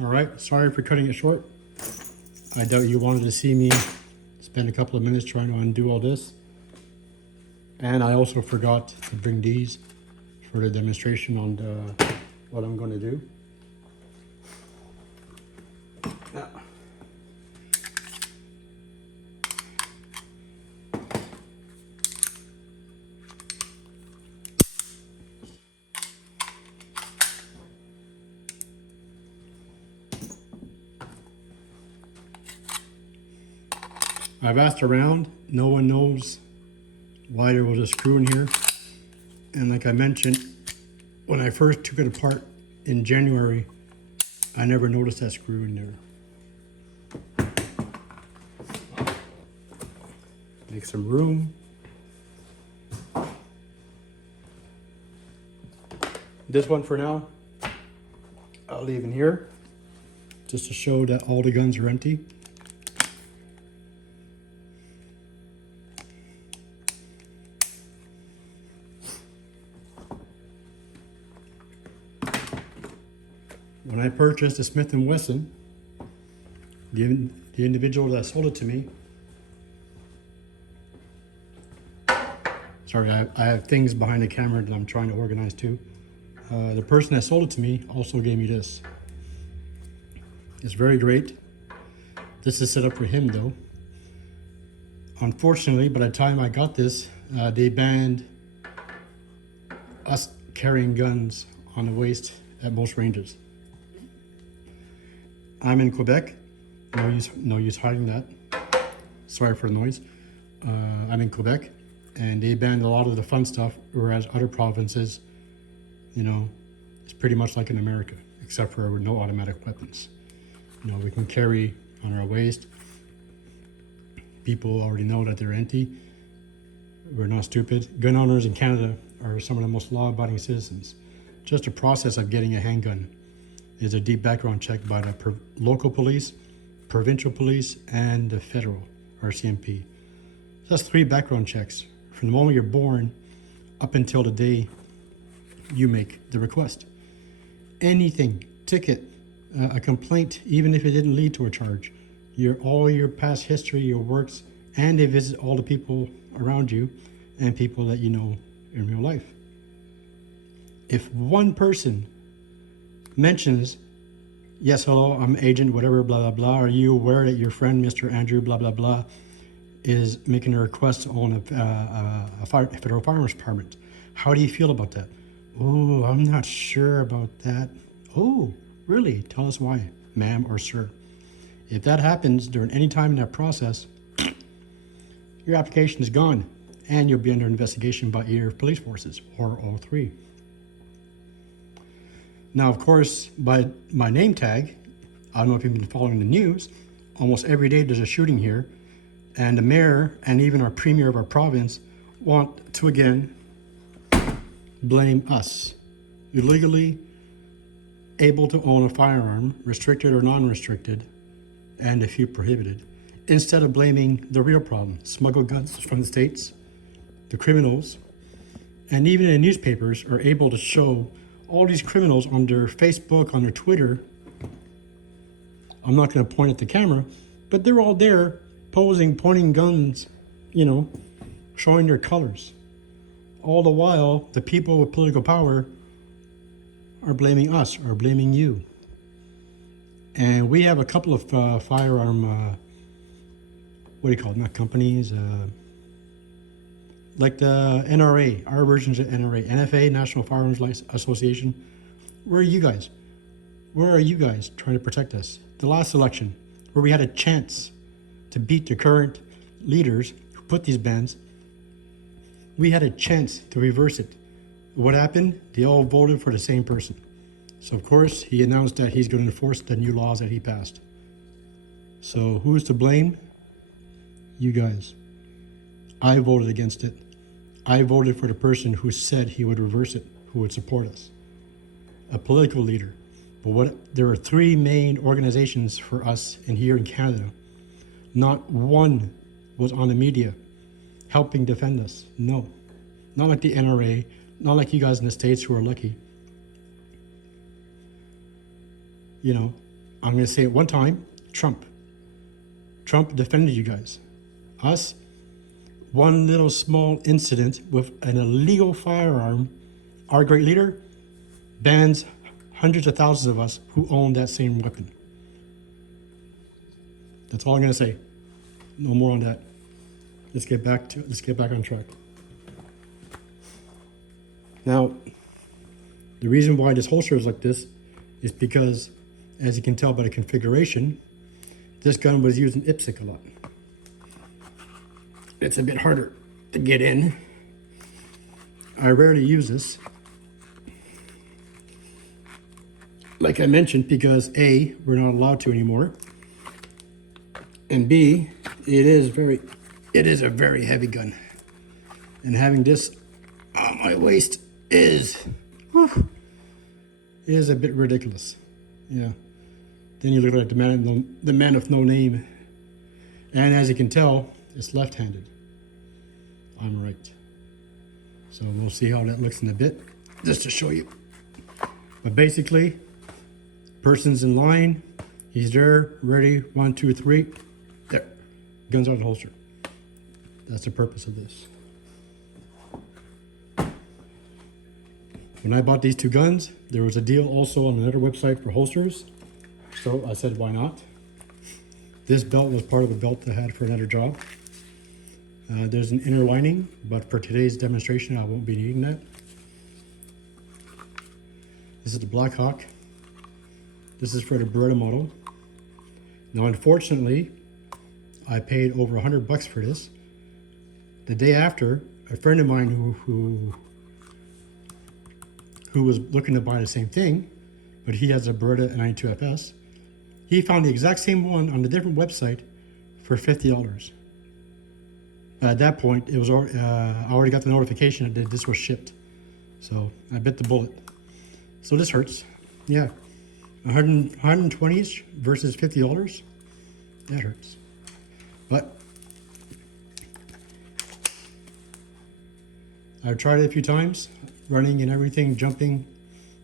All right, sorry for cutting it short. I doubt you wanted to see me spend a couple of minutes trying to undo all this. And I also forgot to bring these for the demonstration on what I'm going to do. I've asked around, no one knows why there was a screw in here. And like I mentioned, when I first took it apart in January, I never noticed that screw in there. Make some room. This one for now, I'll leave in here just to show that all the guns are empty. When I purchased a Smith & Wesson, the individual that sold it to me, sorry, I have things behind the camera that I'm trying to organize too. The person that sold it to me also gave me this. It's very great. This is set up for him though. Unfortunately, by the time I got this, they banned us carrying guns on the waist at most ranges. I'm in Quebec. No use hiding that. Sorry for the noise. I'm in Quebec, and they banned a lot of the fun stuff, whereas other provinces, you know, it's pretty much like in America, except for no automatic weapons. You know, we can carry on our waist. People already know that they're empty. We're not stupid. Gun owners in Canada are some of the most law-abiding citizens. Just the process of getting a handgun is a deep background check by the local police, provincial police, and the federal, RCMP. So that's 3 background checks from the moment you're born up until the day you make the request. Anything, ticket, a complaint, even if it didn't lead to a charge, all your past history, your works, and they visit all the people around you and people that you know in real life. If one person mentions, yes, hello, I'm agent, whatever, blah, blah, blah. Are you aware that your friend, Mr. Andrew, blah, blah, blah, is making a request on a federal firearms permit? How do you feel about that? Oh, I'm not sure about that. Oh, really? Tell us why, ma'am or sir. If that happens during any time in that process, your application is gone and you'll be under investigation by either police forces or all 3. Now, of course, by my name tag, I don't know if you've been following the news, almost every day there's a shooting here, and the mayor and even our premier of our province want to again blame us. Illegally able to own a firearm, restricted or non-restricted, and a few prohibited, instead of blaming the real problem, smuggled guns from the States, the criminals, and even the newspapers are able to show all these criminals on their Facebook, on their Twitter. I'm not going to point at the camera, but they're all there posing, pointing guns, you know, showing their colors. All the while, the people with political power are blaming us, or blaming you. And we have a couple of firearm, what do you call it, not companies, like the NRA, our versions of NRA, NFA, National Firearms License Association. Where are you guys? Where are you guys trying to protect us? The last election, where we had a chance to beat the current leaders who put these bans, we had a chance to reverse it. What happened? They all voted for the same person. So of course, he announced that he's going to enforce the new laws that he passed. So who's to blame? You guys. I voted against it. I voted for the person who said he would reverse it, who would support us. A political leader. But there are 3 main organizations for us here in Canada. Not one was on the media helping defend us. No. Not like the NRA, not like you guys in the States who are lucky. You know, I'm going to say it one time, Trump. Trump defended you guys. Us, one little small incident with an illegal firearm, our great leader bans hundreds of thousands of us who own that same weapon. That's all I'm going to say. No more on that. Let's get back on track. Now, the reason why this holster is like this is because, as you can tell by the configuration, this gun was used in IPSC a lot. It's a bit harder to get in. I rarely use this. Like I mentioned, because A, we're not allowed to anymore. And B, it is a very heavy gun. And having this on my waist is a bit ridiculous. Yeah. Then you look like the man of no name. And as you can tell, it's left-handed. I'm right. So we'll see how that looks in a bit, just to show you. But basically, person's in line, he's there, ready, 1, 2, 3, there. Guns out of the holster. That's the purpose of this. When I bought these two guns, there was a deal also on another website for holsters. So I said, why not? This belt was part of the belt I had for another job. There's an inner lining, but for today's demonstration, I won't be needing that. This is the Blackhawk. This is for the Beretta model. Now, unfortunately, I paid over $100 for this. The day after, a friend of mine who was looking to buy the same thing, but he has a Beretta 92FS, he found the exact same one on a different website for $50. At that point, it was I already got the notification that this was shipped. So I bit the bullet. So this hurts. Yeah, 120-ish versus $50. That hurts. But I've tried it a few times, running and everything, jumping.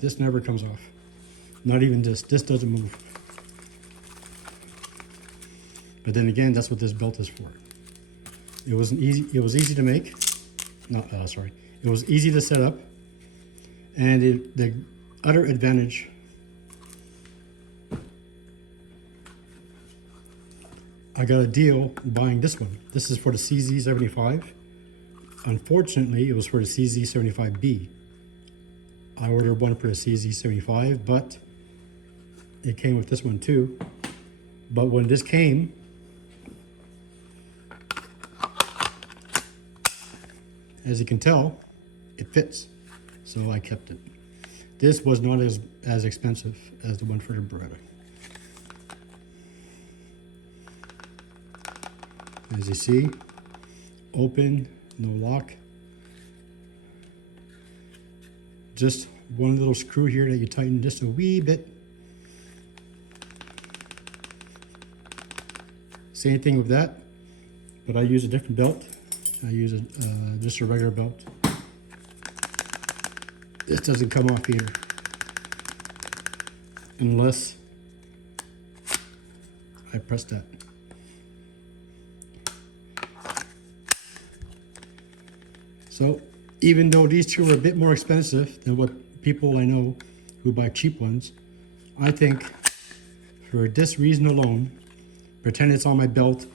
This never comes off. Not even this. This doesn't move. But then again, that's what this belt is for. It was easy to make. It was easy to set up. And the other advantage, I got a deal buying this one. This is for the CZ75. Unfortunately, it was for the CZ75B. I ordered one for the CZ75, but it came with this one too. But when this came, as you can tell, it fits. So I kept it. This was not as expensive as the one for the Beretta. As you see, open, no lock. Just one little screw here that you tighten just a wee bit. Same thing with that, but I use a different belt. I use just a regular belt. This doesn't come off either, unless I press that. So even though these two are a bit more expensive than what people I know who buy cheap ones, I think for this reason alone, pretend it's on my belt,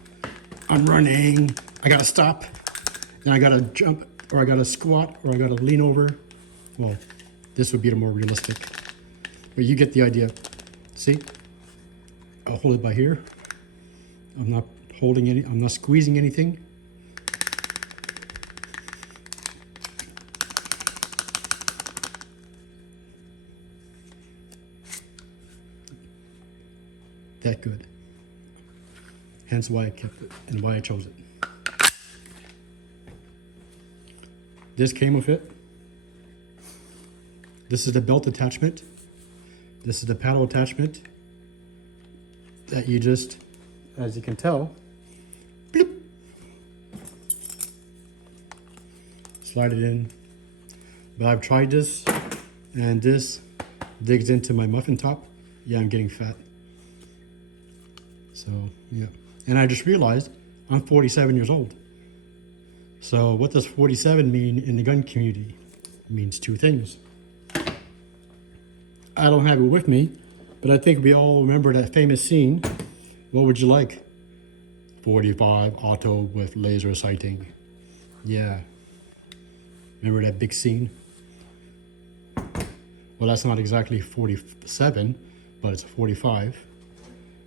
I'm running, I gotta stop, then I gotta jump, or I gotta squat, or I gotta lean over. Well, this would be the more realistic, but you get the idea. See, I'll hold it by here. I'm not squeezing anything. That good. Hence why I kept it and why I chose it. This came with it. This is the belt attachment. This is the paddle attachment that you just, as you can tell, bloop, slide it in. But I've tried this, and this digs into my muffin top. Yeah, I'm getting fat. So, yeah. And I just realized I'm 47 years old. So what does 47 mean in the gun community? It means two things. I don't have it with me, but I think we all remember that famous scene. What would you like? 45 auto with laser sighting. Yeah. Remember that big scene? Well, that's not exactly 47, but it's 45.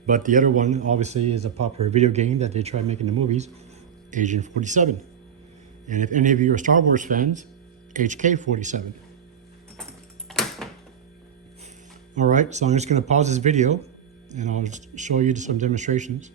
But the other one, obviously, is a popular video game that they try making the movies, Agent 47. And if any of you are Star Wars fans, HK-47. All right, so I'm just going to pause this video, and I'll just show you some demonstrations.